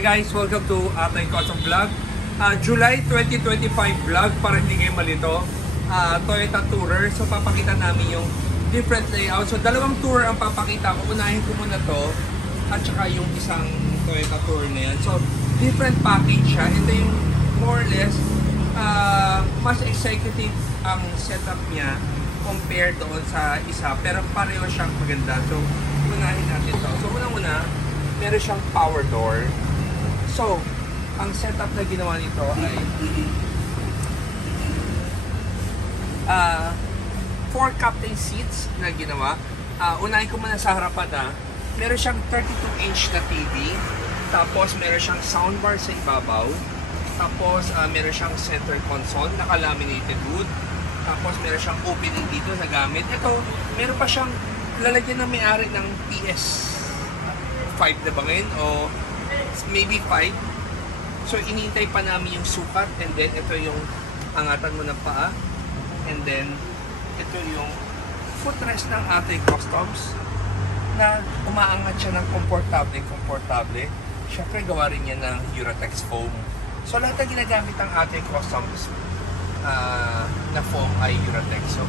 Hi guys, welcome to ating custom vlog. July 2025 vlog para hindi kayo malito. Toyota Tourer. So papakita namin yung different layout. So dalawang tour ang papakita ko. Unahin ko muna to at saka yung isang Toyota Tourer na yan. So different package siya. Ito yung more or less mas executive ang setup niya compared doon sa isa. Pero pareho siyang maganda. So unahin natin to. So unang-una, meron siyang power door. So, ang setup na ginawa nito ay 4 captain seats na ginawa. Unahin ko muna sa harapan meron siyang 32-inch na TV. Tapos meron siyang soundbar sa ibabaw. Tapos meron siyang center console, naka-laminated wood. Tapos meron siyang opening dito na gamit. Ito, meron pa siyang lalagyan na may-ari ng PS5 na ba ngayon? O maybe 5. So inintay pa namin yung sukat, and then ito yung angatan mo ng paa, and then ito yung footrest ng ating customs na umaangat siya ng komportable. Siyempre gawa rin yan ng Uratex foam. So lahat na ginagamit ng ating customs na foam ay Uratex. So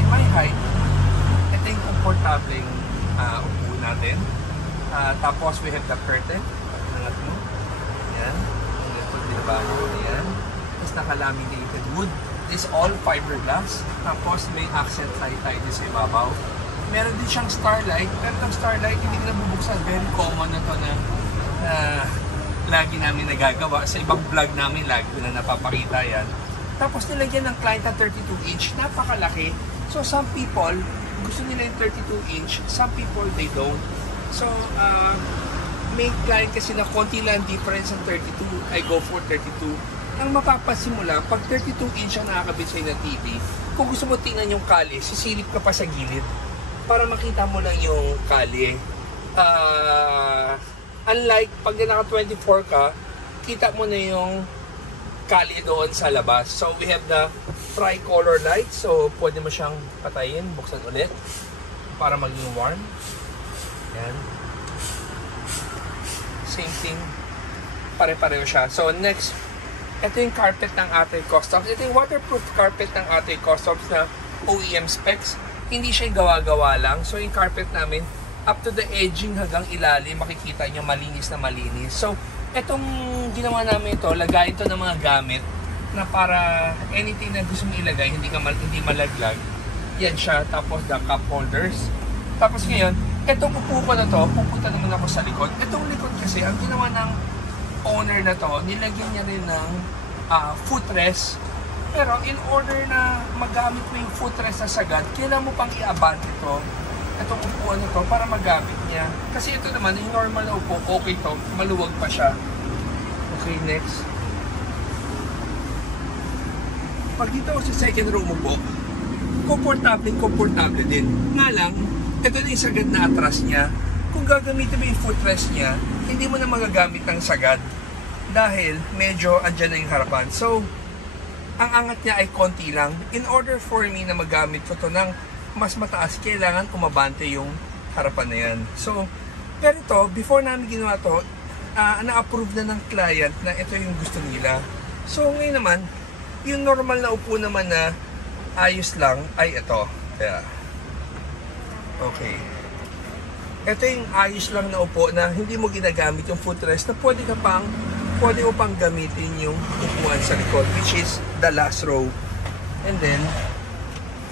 in my height, ito yung komportableng upo natin. Tapos we have the curtain. Angat mo. Yan. Ito binabago. Yan. Tapos naka-laminated wood. This all fiberglass. Tapos may accent light tayo sa ibabaw. Meron din siyang starlight. Pero itong starlight hindi na bubuksan. Very common na to na lagi namin nagagawa. Sa ibang vlog namin lagi na napapakita yan. Tapos nilagyan ng client na 32-inch. Napakalaki. So some people gusto nila yung 32-inch. Some people they don't. So, may client kasi na konti lang difference ng 32, I go for 32. Ang mapapansin mo lang, pag 32-inch ang nakakabit sa'yo na TV, kung gusto mo tingnan yung kali, sisilip ka pa sa gilid para makita mo lang yung kali. Unlike pag naka-24 ka, kita mo na yung kali doon sa labas. So, we have the tricolor light. So, pwede mo siyang patayin, buksan ulit para maging warm. Yan. Same thing. Pare-pareho siya. So next, ito yung carpet ng ating customs. Ito yung waterproof carpet ng ating customs na OEM specs. Hindi siya gawa-gawa lang. So yung carpet namin, up to the edging hanggang ilalim, makikita nyo malinis na malinis. So itong ginawa namin ito, lagayin ito ng mga gamit na para anything na gusto mong ilagay, hindi malaglag. Yan siya. Tapos the cup holders. Tapos ngayon, itong upo ko na to, pupunta naman ako sa likod. Itong likod kasi, ang ginawa ng owner na to, nilagyan niya rin ng footrest. Pero in order na magamit mo yung footrest na sagad, kailangan mo pang i-abante ito. Itong upuan na to para magamit niya. Kasi ito naman, yung normal na upo, okay to, maluwag pa siya. Okay, next. Pag dito ako sa second row mo po, komportable din. Nga lang, ito na yung sagad na atras niya. Kung gagamitin mo yung footrest niya, hindi mo na magagamit ng sagad dahil medyo andyan na yung harapan. So, ang angat niya ay konti lang. In order for me na magamit ko to ng mas mataas, kailangan umabante yung harapan na yan. So, pero ito, before namin ginawa to, na-approve na ng client na ito yung gusto nila. So, ngayon naman, yung normal na upo naman na ayos lang ay ito. Kaya, okay. Ito yung ayos lang na upo na hindi mo ginagamit yung footrest na pwede mo pang gamitin yung upuan sa likod, which is the last row. And then,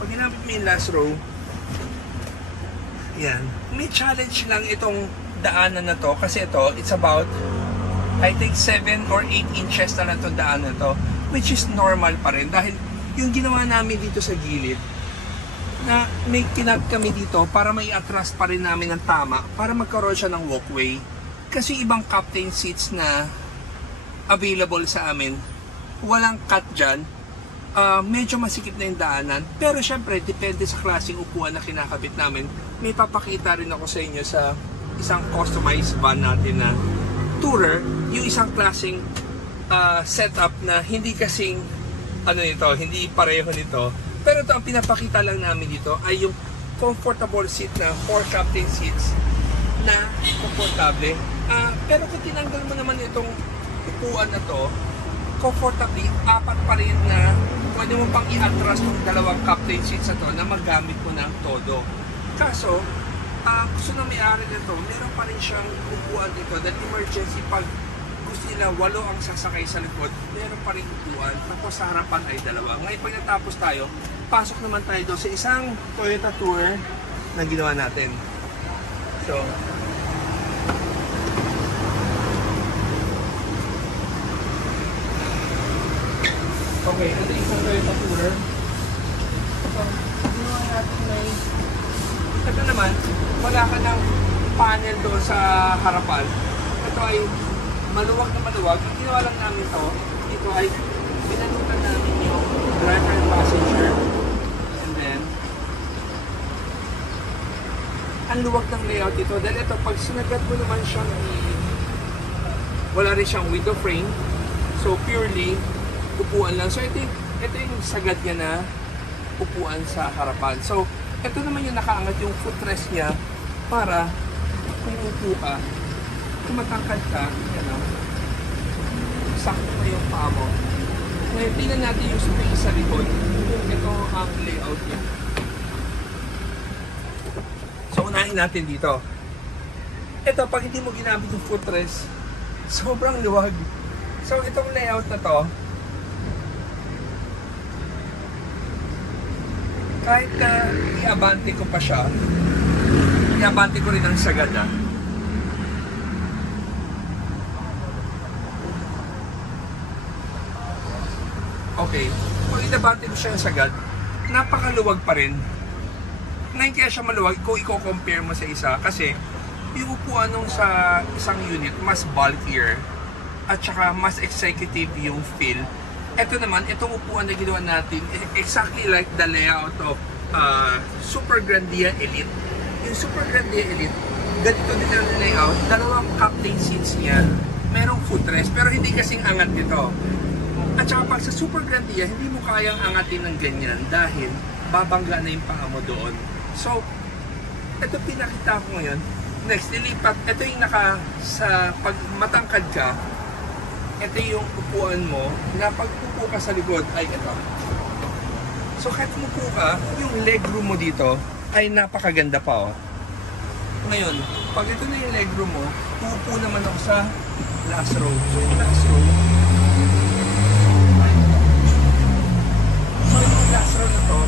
pag ginamit mo yung last row, yan. May challenge lang itong daanan na to kasi ito, it's about, I think 7 or 8 inches na lang itong daanan na to, which is normal pa rin dahil yung ginawa namin dito sa gilid, na may kinag kami dito para may atras pa rin namin ng tama para magkaroon siya ng walkway. Kasi ibang captain seats na available sa amin, walang cut dyan. Medyo masikip na yung daanan. Pero syempre, depende sa klaseng upuan na kinakabit namin. May papakita rin ako sa inyo sa isang customized van natin na Tourer. Yung isang klaseng setup na hindi kasing hindi pareho nito. Pero ito, ang pinapakita lang namin dito ay yung comfortable seat na 4 captain seats na komportable. Pero kung tinanggal mo naman itong upuan na to, comfortably, apat pa rin na pwede mo pang i-atras ng dalawang captain seats na to na magamit mo ng todo. Kaso, gusto na may-ari nito, meron pa rin siyang upuan dito dahil emergency pag gusto nila 8 ang sasakay sa likod, meron pa rin upuan, tapos sa harapan ay 2. Ngayon pag natapos tayo, pasok naman tayo doon sa isang Toyota Tour na ginawa natin. So, okay, ito yung isang Toyota Tour. So, ginawa natin may ito naman, wala ka ng panel doon sa harapan. Ito ay maluwag na maluwag. Ang ginawa lang namin to, ito ay pinanutan namin yung driver and passenger. And then, ang luwag ng layout dito. Dahil ito, pag sinagat mo naman siyang wala rin siyang window frame. So, purely, upuan lang. So, ito yung sagad niya na upuan sa harapan. So, ito naman yung nakaangat yung footrest niya para kung upo ka, kung matangkad ka, yan o, sakto na yung paa mo. Ngayon, tingnan natin yung space sa likod. Ito ang layout niya. So, unahin natin dito. Ito, pag hindi mo ginamit yung footrest, sobrang luwag. So, itong layout na to, kahit na i-abante ko pa siya, i-abante ko rin ang sagad na. Okay, kung i-abante ko siya ang sagad, napakaluwag pa rin. Ngayon kaya siya maluwag kung i-compare mo sa isa kasi yung upuan nung sa isang unit mas bulkier at saka mas executive yung feel. Ito naman, itong upuan na ginawa natin, exactly like the layout of Super Grandia Elite. Yung Super Grandia Elite, ganito din ang layout, 2 captain seats niya, merong footrest, pero hindi kasing angat nito. At saka pag sa Super Grandia, hindi mo kayang angatin ng ganyan dahil babangga na yung paa mo doon. So, ito pinakita ko ngayon. Next, dilipat, ito yung pag matangkad ka, ito yung upuan mo na pag upo ka sa likod ay ito. So kahit umupo ka, yung legroom mo dito ay napakaganda pa. Ngayon, pag ito na yung legroom mo, uupo naman ako sa last row. So yung last row, na to,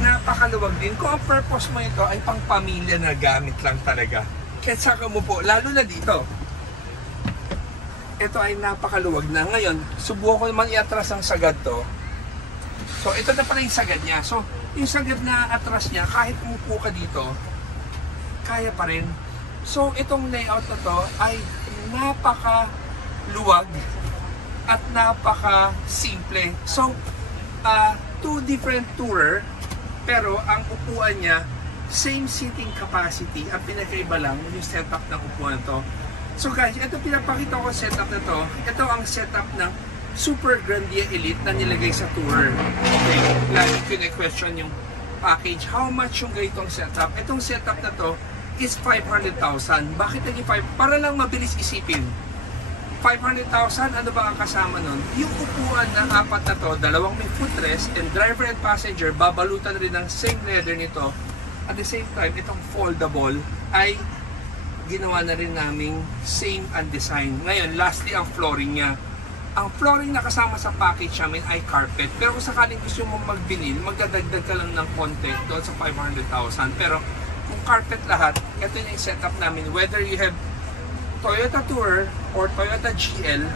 napakaluwag din. Kung ang purpose mo ito ay pang pamilya na gamit lang talaga, kahit saka mo po, lalo na dito, ito ay napakaluwag na. Ngayon, subukan ko naman i-atras ang sagad to. So, ito na pala yung sagad niya. So, yung sagad na atras niya, kahit umupo ka dito, kaya pa rin. So, itong layout na to ay napakaluwag at napaka-simple. So, 2 different tourer, pero ang upuan niya, same seating capacity. Ang pinakaiba lang, yung setup ng upuan to. So guys, ito pinapakita ko setup na to. Ito ang setup ng Super Grandia Elite na nilagay sa tour. Okay, lagi ko na-question yung package. How much yung ganitong setup? Itong setup na to is 500,000. Bakit naging 5? Para lang mabilis isipin. 500,000, ano ba ang kasama nun? Yung upuan na 4 na to, 2 may footrest and driver and passenger, babalutan rin ng same leather nito. At the same time, itong foldable ay ginawa na rin naming same and design. Ngayon, lastly, ang flooring niya. Ang flooring na kasama sa package namin ay carpet. Pero kung sakaling gusto mo magbinil, magdadagdag ka lang ng konti doon sa 500,000. Pero kung carpet lahat, ito yung setup namin. Whether you have Toyota Tour or Toyota GL,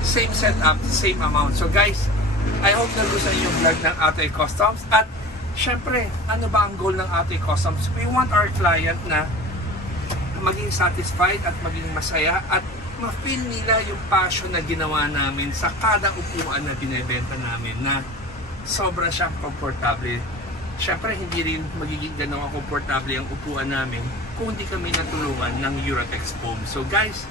same setup, same amount. So guys, I hope na gusto niyo yung vlog ng Atoy Customs. At syempre, ano ba ang goal ng Atoy Customs? We want our client na maging satisfied at maging masaya at ma-feel nila yung passion na ginawa namin sa kada upuan na binebenta namin na sobra siyang komportable. Siyempre, hindi rin magiging ganun komportable ang upuan namin kung hindi kami natulungan ng Eurotex Foam. So guys,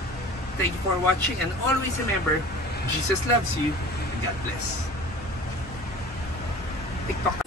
thank you for watching and always remember, Jesus loves you and God bless. TikTok.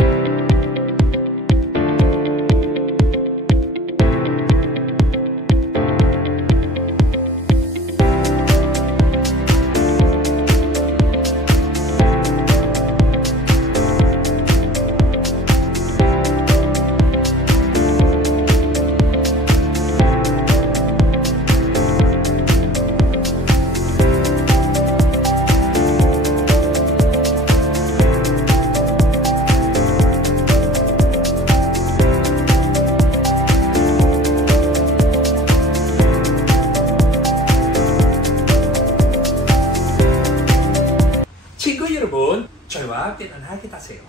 여러분, 저희와 편안하게 타세요.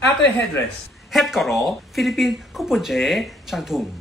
아토의 헤드레스, 햇거로 필리핀 첫 번째 장통.